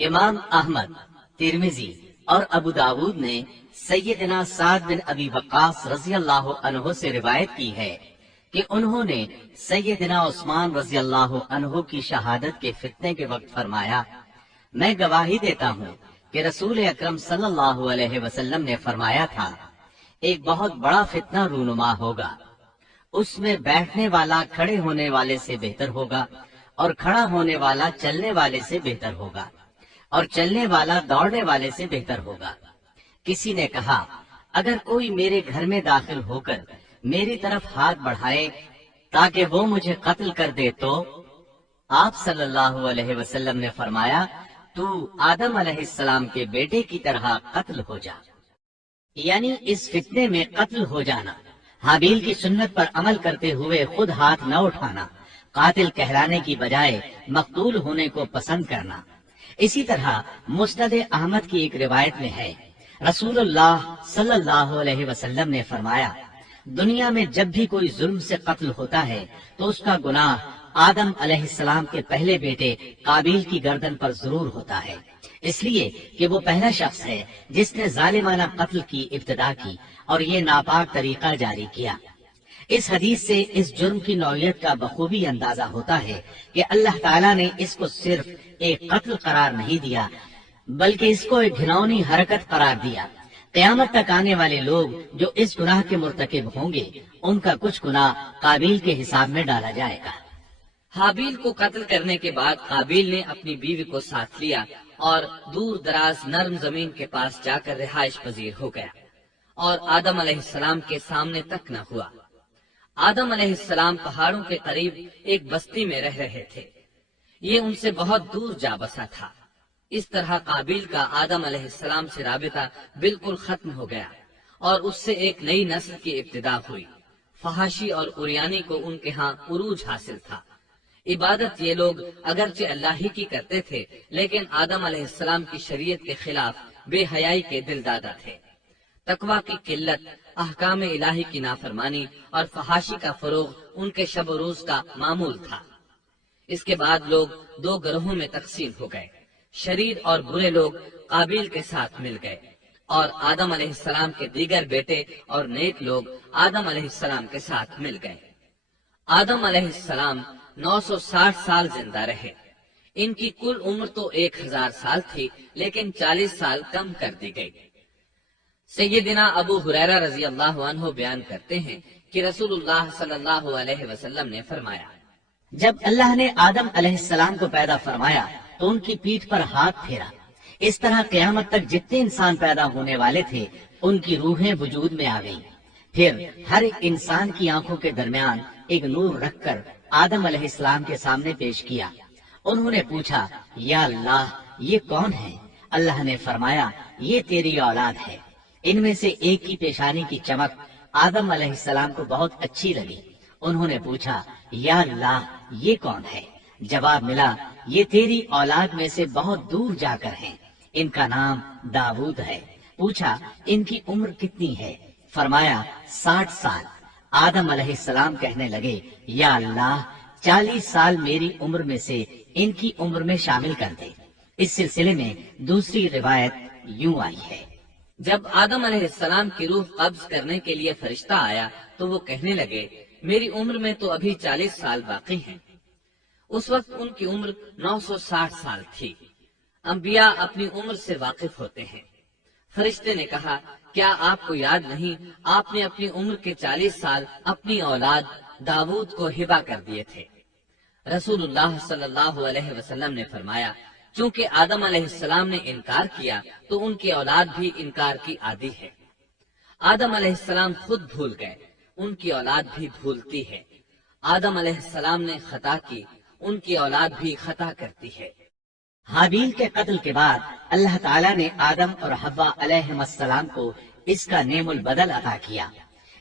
امام احمد، ترمذی اور ابو داود نے سیدنا سعد بن ابی وقاص رضی اللہ عنہ سے روایت کی ہے کہ انہوں نے سیدنا عثمان رضی اللہ عنہ کی شہادت کے فتنے کے وقت فرمایا، میں گواہی دیتا ہوں کہ رسول اکرم صلی اللہ علیہ وسلم نے فرمایا تھا، ایک بہت بڑا فتنہ رونما ہوگا، اس میں بیٹھنے والا کھڑے ہونے والے سے بہتر ہوگا اور کھڑا ہونے والا چلنے والے سے بہتر ہوگا اور چلنے والا دوڑنے والے سے بہتر ہوگا۔ کسی نے کہا، اگر کوئی میرے گھر میں داخل ہو کر میری طرف ہاتھ بڑھائے تاکہ وہ مجھے قتل کر دے تو آپ صلی اللہ علیہ وسلم نے فرمایا، تو آدم علیہ السلام کے بیٹے کی طرح قتل ہو جا، یعنی اس فتنے میں قتل ہو جانا، حابیل کی سنت پر عمل کرتے ہوئے خود ہاتھ نہ اٹھانا، قاتل کہلانے کی بجائے مقتول ہونے کو پسند کرنا۔ اسی طرح مسند احمد کی ایک روایت میں ہے، رسول اللہ صلی اللہ علیہ وسلم نے فرمایا، دنیا میں جب بھی کوئی ظلم سے قتل ہوتا ہے تو اس کا گناہ آدم علیہ السلام کے پہلے بیٹے قابیل کی گردن پر ضرور ہوتا ہے، اس لیے کہ وہ پہلا شخص ہے جس نے ظالمانہ قتل کی ابتدا کی اور یہ ناپاک طریقہ جاری کیا۔ اس حدیث سے اس جرم کی نوعیت کا بخوبی اندازہ ہوتا ہے کہ اللہ تعالیٰ نے اس کو صرف ایک قتل قرار نہیں دیا بلکہ اس کو ایک گھناؤنی حرکت قرار دیا۔ قیامت تک آنے والے لوگ جو اس گناہ کے مرتکب ہوں گے ان کا کچھ گناہ قابیل کے حساب میں ڈالا جائے گا۔ حابیل کو قتل کرنے کے بعد قابیل نے اپنی بیوی کو ساتھ لیا اور دور دراز نرم زمین کے پاس جا کر رہائش پذیر ہو گیا اور آدم علیہ السلام کے سامنے تک نہ ہوا۔ آدم علیہ السلام پہاڑوں کے قریب ایک بستی میں رہ رہے تھے، یہ ان سے بہت دور جا بسا تھا۔ اس طرح قابیل کا آدم علیہ السلام سے رابطہ بالکل ختم ہو گیا اور اس سے ایک نئی نسل کی ابتدا ہوئی۔ فحاشی اور عریانی کو ان کے ہاں عروج حاصل تھا۔ عبادت یہ لوگ اگرچہ اللہ ہی کی کرتے تھے لیکن آدم علیہ السلام کی شریعت کے خلاف بے حیائی کے دل دادا تھے۔ تقویٰ کی قلت، احکام الہی کی نافرمانی اور فحاشی کا فروغ ان کے شب و روز کا معمول تھا۔ اس کے بعد لوگ دو گروہوں میں تقسیم ہو گئے، شریر اور برے لوگ قابیل کے ساتھ مل گئے اور آدم علیہ السلام کے دیگر بیٹے اور نیک لوگ آدم علیہ السلام کے ساتھ مل گئے۔ آدم علیہ السلام 960 سال زندہ رہے۔ ان کی کل عمر تو 1000 سال تھی لیکن 40 سال کم کر دی گئی۔ سیدنا ابو ہریرہ رضی اللہ عنہ بیان کرتے ہیں کہ رسول اللہ صلی اللہ علیہ وسلم نے فرمایا، جب اللہ نے آدم علیہ السلام کو پیدا فرمایا تو ان کی پیٹھ پر ہاتھ پھیرا، اس طرح قیامت تک جتنے انسان پیدا ہونے والے تھے ان کی روحیں وجود میں آ گئیں۔ پھر ہر ایک انسان کی آنکھوں کے درمیان ایک نور رکھ کر آدم علیہ السلام کے سامنے پیش کیا۔ انہوں نے پوچھا، یا اللہ یہ کون ہے؟ اللہ نے فرمایا، یہ تیری اولاد ہے۔ ان میں سے ایک کی پیشانی کی چمک آدم علیہ السلام کو بہت اچھی لگی۔ انہوں نے پوچھا، یا اللہ یہ کون ہے؟ جواب ملا، یہ تیری اولاد میں سے بہت دور جا کر ہیں، ان کا نام داود ہے۔ پوچھا، ان کی عمر کتنی ہے؟ فرمایا 60 سال۔ آدم علیہ السلام کہنے لگے، یا اللہ 40 سال میری عمر میں سے ان کی عمر میں شامل کر دے۔ اس سلسلے میں دوسری روایت یوں آئی ہے، جب آدم علیہ السلام کی روح قبض کرنے کے لیے فرشتہ آیا تو وہ کہنے لگے، میری عمر میں تو ابھی 40 سال باقی ہیں۔ اس وقت ان کی عمر 960 سال تھی۔ انبیاء اپنی عمر سے واقف ہوتے ہیں۔ فرشتے نے کہا، کیا آپ کو یاد نہیں آپ نے اپنی عمر کے 40 سال اپنی اولاد داود کو ہبہ کر دیے تھے؟ رسول اللہ صلی اللہ علیہ وسلم نے فرمایا، چونکہ آدم علیہ السلام نے انکار کیا تو ان کی اولاد بھی انکار کی عادی ہے۔ آدم علیہ السلام خود بھول گئے، ان کی اولاد بھی بھولتی ہے۔ آدم علیہ السلام نے خطا کی، ان کی اولاد بھی خطا کرتی ہے۔ حابیل کے قتل کے بعد اللہ تعالیٰ نے آدم اور حوا علیہ السلام کو اس کا نعم البدل عطا کیا۔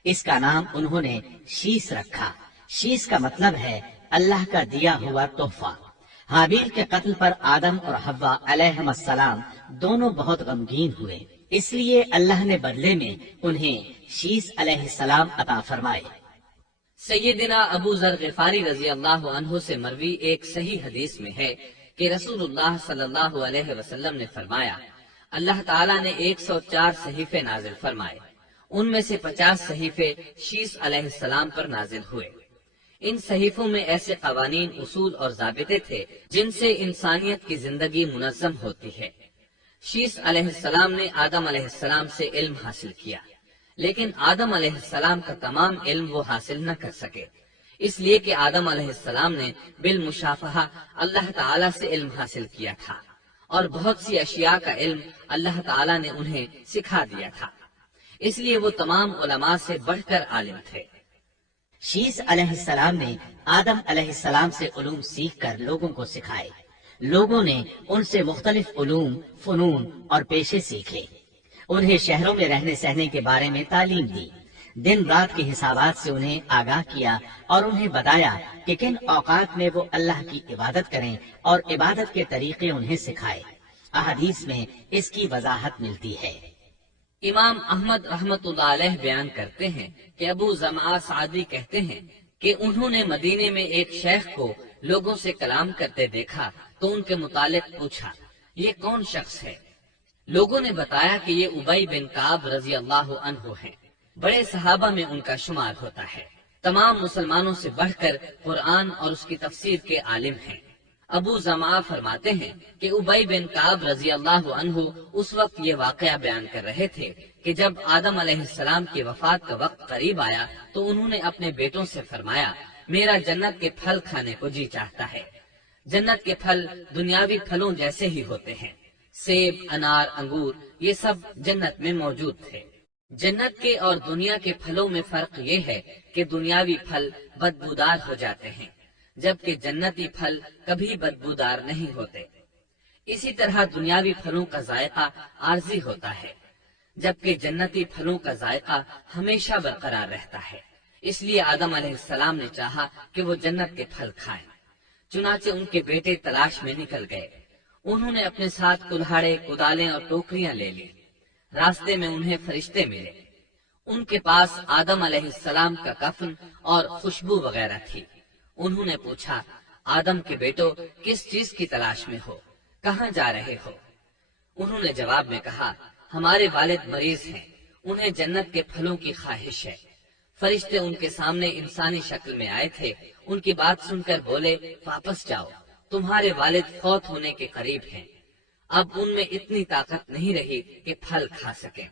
اس کا نام انہوں نے شیس رکھا۔ شیس کا مطلب ہے اللہ کا دیا ہوا تحفہ۔ حابیل کے قتل پر آدم اور حوا علیہ السلام دونوں بہت غمگین ہوئے، اس لیے اللہ نے بدلے میں انہیں شیس علیہ السلام عطا فرمائے۔ سیدنا ابو ذر غفاری رضی اللہ عنہ سے مروی ایک صحیح حدیث میں ہے کہ رسول اللہ صلی اللہ علیہ وسلم نے فرمایا، اللہ تعالیٰ نے 104 صحیفے نازل فرمائے، ان میں سے 50 صحیفے شیس علیہ السلام پر نازل ہوئے۔ ان صحیفوں میں ایسے قوانین، اصول اور ضابطے تھے جن سے انسانیت کی زندگی منظم ہوتی ہے۔ شیس علیہ السلام نے آدم علیہ السلام سے علم حاصل کیا، لیکن آدم علیہ السلام کا تمام علم وہ حاصل نہ کر سکے، اس لیے کہ آدم علیہ السلام نے بالمشافہہ اللہ تعالیٰ سے علم حاصل کیا تھا، اور بہت سی اشیاء کا علم اللہ تعالیٰ نے انہیں سکھا دیا تھا، اس لیے وہ تمام علماء سے بڑھ کر عالم تھے۔ شیس علیہ السلام نے آدم علیہ السلام سے علوم سیکھ کر لوگوں کو سکھائے۔ لوگوں نے ان سے مختلف علوم، فنون اور پیشے سیکھے۔ انہیں شہروں میں رہنے سہنے کے بارے میں تعلیم دی، دن رات کے حسابات سے انہیں آگاہ کیا اور انہیں بتایا کہ کن اوقات میں وہ اللہ کی عبادت کریں اور عبادت کے طریقے انہیں سکھائے۔ احادیث میں اس کی وضاحت ملتی ہے۔ امام احمد رحمت اللہ علیہ بیان کرتے ہیں کہ ابو زمعہ سعدی کہتے ہیں کہ انہوں نے مدینے میں ایک شیخ کو لوگوں سے کلام کرتے دیکھا تو ان کے متعلق پوچھا، یہ کون شخص ہے؟ لوگوں نے بتایا کہ یہ ابی بن کعب رضی اللہ عنہ ہیں، بڑے صحابہ میں ان کا شمار ہوتا ہے، تمام مسلمانوں سے بڑھ کر قرآن اور اس کی تفسیر کے عالم ہیں۔ ابو زمعہ فرماتے ہیں کہ ابی بن کعب رضی اللہ عنہ اس وقت یہ واقعہ بیان کر رہے تھے کہ جب آدم علیہ السلام کی وفات کا وقت قریب آیا تو انہوں نے اپنے بیٹوں سے فرمایا، میرا جنت کے پھل کھانے کو جی چاہتا ہے۔ جنت کے پھل دنیاوی پھلوں جیسے ہی ہوتے ہیں، سیب، انار، انگور، یہ سب جنت میں موجود تھے۔ جنت کے اور دنیا کے پھلوں میں فرق یہ ہے کہ دنیاوی پھل بدبودار ہو جاتے ہیں، جبکہ جنتی پھل کبھی بدبودار نہیں ہوتے۔ اسی طرح دنیاوی پھلوں کا ذائقہ عارضی ہوتا ہے، جبکہ جنتی پھلوں کا ذائقہ ہمیشہ برقرار رہتا ہے۔ اس لیے آدم علیہ السلام نے چاہا کہ وہ جنت کے پھل کھائیں، چنانچہ ان کے بیٹے تلاش میں نکل گئے۔ انہوں نے اپنے ساتھ کلہاڑے، کدالیں اور ٹوکریاں لے لی۔ راستے میں انہیں فرشتے ملے، ان کے پاس آدم علیہ السلام کا کفن اور خوشبو وغیرہ تھی۔ انہوں نے پوچھا، آدم کے بیٹو، کس چیز کی تلاش میں ہو؟ کہاں جا رہے ہو؟ انہوں نے جواب میں کہا، ہمارے والد مریض ہیں، انہیں جنت کے پھلوں کی خواہش ہے۔ فرشتے ان کے سامنے انسانی شکل میں آئے تھے، ان کی بات سن کر بولے، واپس جاؤ، تمہارے والد فوت ہونے کے قریب ہیں، اب ان میں اتنی طاقت نہیں رہی کہ پھل کھا سکیں۔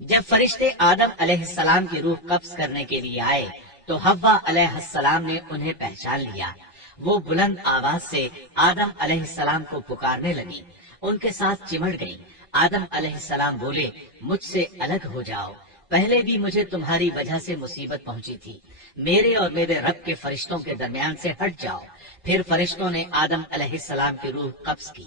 جب فرشتے آدم علیہ السلام کی روح قبض کرنے کے لیے آئے تو حوا علیہ السلام نے انہیں پہچان لیا۔ وہ بلند آواز سے آدم علیہ السلام کو پکارنے لگی، ان کے ساتھ چمڑ گئی۔ آدم علیہ السلام بولے، مجھ سے الگ ہو جاؤ، پہلے بھی مجھے تمہاری وجہ سے مصیبت پہنچی تھی، میرے اور میرے رب کے فرشتوں کے درمیان سے ہٹ جاؤ۔ پھر فرشتوں نے آدم علیہ السلام کی روح قبض کی،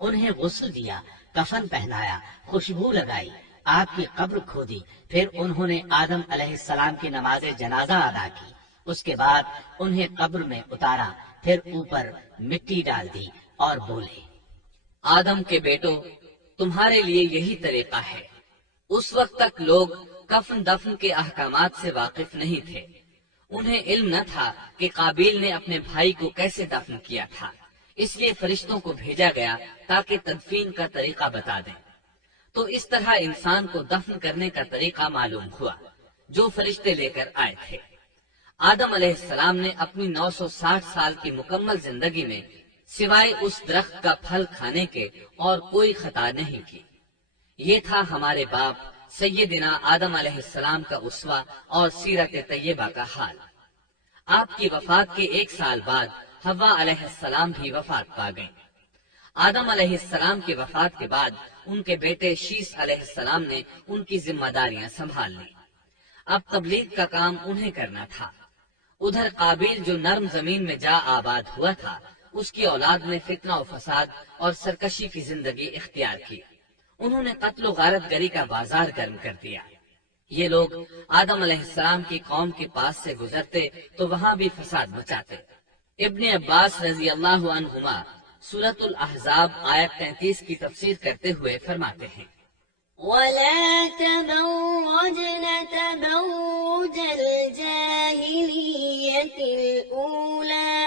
انہیں غسل دیا، کفن پہنایا، خوشبو لگائی، آپ کی قبر کھودی، پھر انہوں نے آدم علیہ السلام کی نماز جنازہ ادا کی۔ اس کے بعد انہیں قبر میں اتارا، پھر اوپر مٹی ڈال دی اور بولے، آدم کے بیٹو، تمہارے لیے یہی طریقہ ہے۔ اس وقت تک لوگ کفن دفن کے احکامات سے واقف نہیں تھے، انہیں علم نہ تھا کہ قابیل نے اپنے بھائی کو کیسے دفن کیا تھا، اس لیے فرشتوں کو بھیجا گیا تاکہ تدفین کا طریقہ بتا دیں۔ تو اس طرح انسان کو دفن کرنے کا طریقہ معلوم ہوا جو فرشتے لے کر آئے تھے۔ آدم علیہ السلام نے اپنی 960 سال کی مکمل زندگی میں سوائے اس درخت کا پھل کھانے کے اور کوئی خطا نہیں کی۔ یہ تھا ہمارے باپ سیدنا آدم علیہ السلام کا اسوہ اور سیرت طیبہ کا حال۔ آپ کی وفات کے 1 سال بعد حوا علیہ السلام بھی وفات پا گئیں۔ آدم علیہ السلام کی وفات کے بعد ان کے بیٹے شیس علیہ السلام نے ان کی ذمہ داریاں سنبھال لی۔ اب تبلیغ کا کام انہیں کرنا تھا۔ ادھر قابیل جو نرم زمین میں جا آباد ہوا تھا، اس کی اولاد نے فتنہ و فساد اور سرکشی کی زندگی اختیار کی۔ انہوں نے قتل و غارت گری کا بازار گرم کر دیا۔ یہ لوگ آدم علیہ السلام کی قوم کے پاس سے گزرتے تو وہاں بھی فساد مچاتے۔ ابن عباس رضی اللہ عنہما سورۃ الاحزاب آیت 33 کی تفسیر کرتے ہوئے فرماتے ہیں، وَلَا تَبَرَّجْنَ تَبَرُّجَ الْجَاهِلِيَّةِ الْأُولَى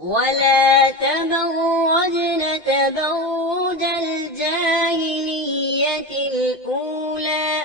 ولا تبرجن تبرج الجاهلية الأولى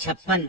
56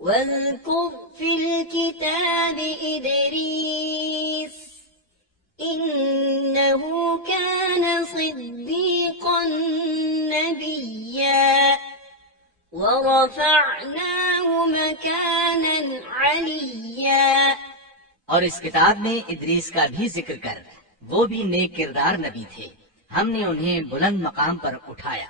واذكر في الكتاب إدريس إنه كان صديقا نبيا ورفعناه مكانا عليا. اور اس کتاب میں ادریس کا بھی ذکر کر، وہ بھی نیک کردار نبی تھے، ہم نے انہیں بلند مقام پر اٹھایا۔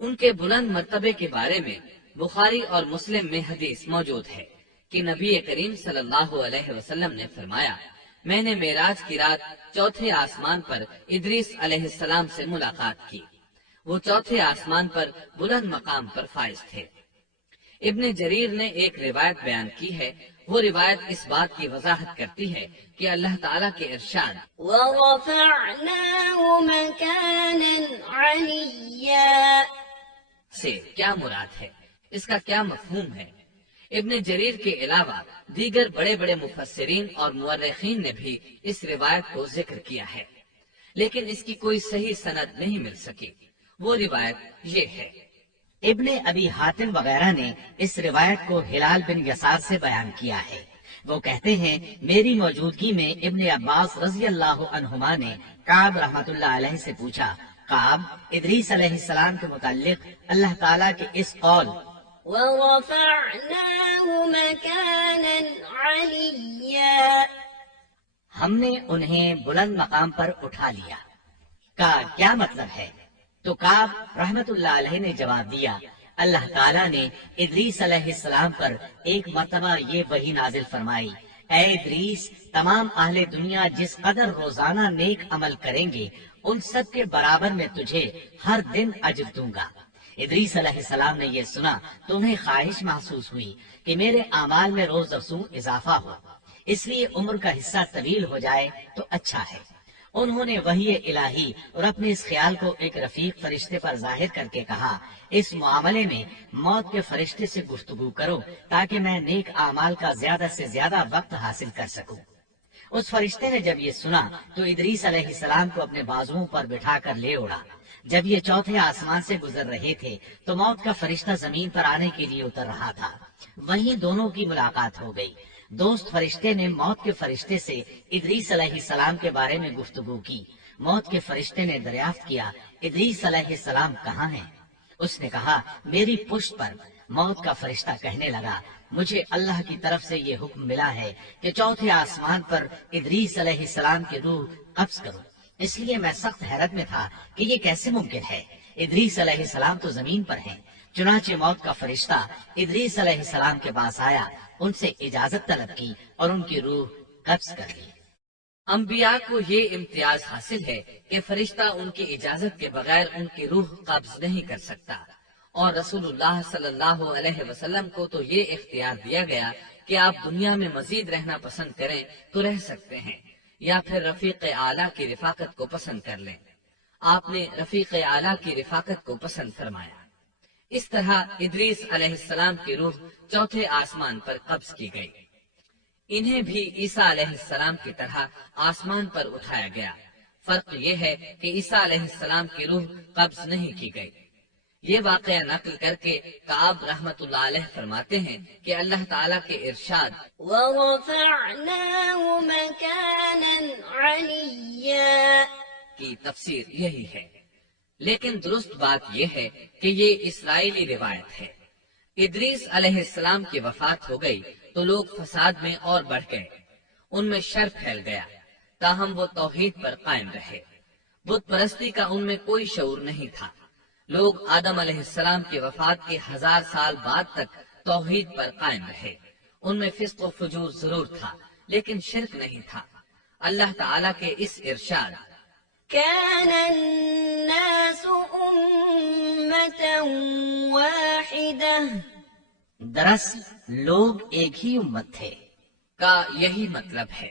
ان کے بلند مرتبے کے بارے میں بخاری اور مسلم میں حدیث موجود ہے کہ نبی کریم صلی اللہ علیہ وسلم نے فرمایا، میں نے معراج کی رات چوتھے آسمان پر ادریس علیہ السلام سے ملاقات کی، وہ چوتھے آسمان پر بلند مقام پر فائز تھے۔ ابن جریر نے ایک روایت بیان کی ہے، وہ روایت اس بات کی وضاحت کرتی ہے کہ اللہ تعالیٰ کے ارشاد ورفعناه مكانا عليا سے کیا مراد ہے، اس کا کیا مفہوم ہے۔ ابن جریر کے علاوہ دیگر بڑے بڑے مفسرین اور مورخین نے بھی اس روایت کو ذکر کیا ہے، لیکن اس کی کوئی صحیح سند نہیں مل سکی۔ وہ روایت یہ ہے۔ ابن ابی حاتم وغیرہ نے اس روایت کو ہلال بن یسار سے بیان کیا ہے، وہ کہتے ہیں میری موجودگی میں ابن عباس رضی اللہ عنہما نے کعب رحمت اللہ علیہ سے پوچھا، کعب، ادریس علیہ السلام کے متعلق اللہ تعالیٰ کے اس قول ورفعناه مكانا عليا ہم نے انہیں بلند مقام پر اٹھا لیا کا کیا مطلب ہے؟ تو کعب رحمت اللہ علیہ نے جواب دیا، اللہ تعالیٰ نے ادریس علیہ السلام پر ایک مرتبہ یہ وحی نازل فرمائی، اے ادریس، تمام اہل دنیا جس قدر روزانہ نیک عمل کریں گے ان سب کے برابر میں تجھے ہر دن اجر دوں گا۔ ادریس علیہ السلام نے یہ سنا تو انہیں خواہش محسوس ہوئی کہ میرے اعمال میں روز افزوں اضافہ ہو، اس لیے عمر کا حصہ طویل ہو جائے تو اچھا ہے۔ انہوں نے وحی الہی اور اپنے اس خیال کو ایک رفیق فرشتے پر ظاہر کر کے کہا، اس معاملے میں موت کے فرشتے سے گفتگو کرو تاکہ میں نیک اعمال کا زیادہ سے زیادہ وقت حاصل کر سکوں۔ اس فرشتے نے جب یہ سنا تو ادریس علیہ السلام کو اپنے بازوؤں پر بٹھا کر لے اڑا۔ جب یہ چوتھے آسمان سے گزر رہے تھے تو موت کا فرشتہ زمین پر آنے کے لیے اتر رہا تھا، وہیں دونوں کی ملاقات ہو گئی۔ دوست فرشتے نے موت کے فرشتے سے ادریس علیہ السلام کے بارے میں گفتگو کی۔ موت کے فرشتے نے دریافت کیا، ادریس علیہ السلام کہاں ہیں؟ اس نے کہا، میری پشت پر۔ موت کا فرشتہ کہنے لگا، مجھے اللہ کی طرف سے یہ حکم ملا ہے کہ چوتھے آسمان پر ادریس علیہ السلام کی روح قبض کرو، اس لیے میں سخت حیرت میں تھا کہ یہ کیسے ممکن ہے، ادریس علیہ السلام تو زمین پر ہیں۔ چنانچہ موت کا فرشتہ ادریس علیہ السلام کے پاس آیا، ان سے اجازت طلب کی اور ان کی روح قبض کر لی۔ انبیاء کو یہ امتیاز حاصل ہے کہ فرشتہ ان کی اجازت کے بغیر ان کی روح قبض نہیں کر سکتا، اور رسول اللہ صلی اللہ علیہ وسلم کو تو یہ اختیار دیا گیا کہ آپ دنیا میں مزید رہنا پسند کریں تو رہ سکتے ہیں، یا پھر رفیق اعلیٰ کی رفاقت کو پسند کر لیں۔ آپ نے رفیق اعلیٰ کی رفاقت کو پسند فرمایا۔ اس طرح ادریس علیہ السلام کی روح چوتھے آسمان پر قبض کی گئی۔ انہیں بھی عیسیٰ علیہ السلام کی طرح آسمان پر اٹھایا گیا، فرق یہ ہے کہ عیسیٰ علیہ السلام کی روح قبض نہیں کی گئی۔ یہ واقعہ نقل کر کے کعب رحمت اللہ علیہ فرماتے ہیں کہ اللہ تعالیٰ کے ارشاد ورفعناه مكانا عليا کی تفسیر یہی ہے، لیکن درست بات یہ ہے کہ یہ اسرائیلی روایت ہے۔ ادریس علیہ السلام کی وفات ہو گئی تو لوگ فساد میں اور بڑھ گئے، ان میں شر پھیل گیا، تاہم وہ توحید پر قائم رہے۔ بت پرستی کا ان میں کوئی شعور نہیں تھا۔ لوگ آدم علیہ السلام کی وفات کے 1000 سال بعد تک توحید پر قائم رہے۔ ان میں فسق و فجور ضرور تھا لیکن شرک نہیں تھا۔ اللہ تعالیٰ کے اس ارشاد كان الناس أمة واحدة دراصل لوگ ایک ہی امت تھے کا یہی مطلب ہے۔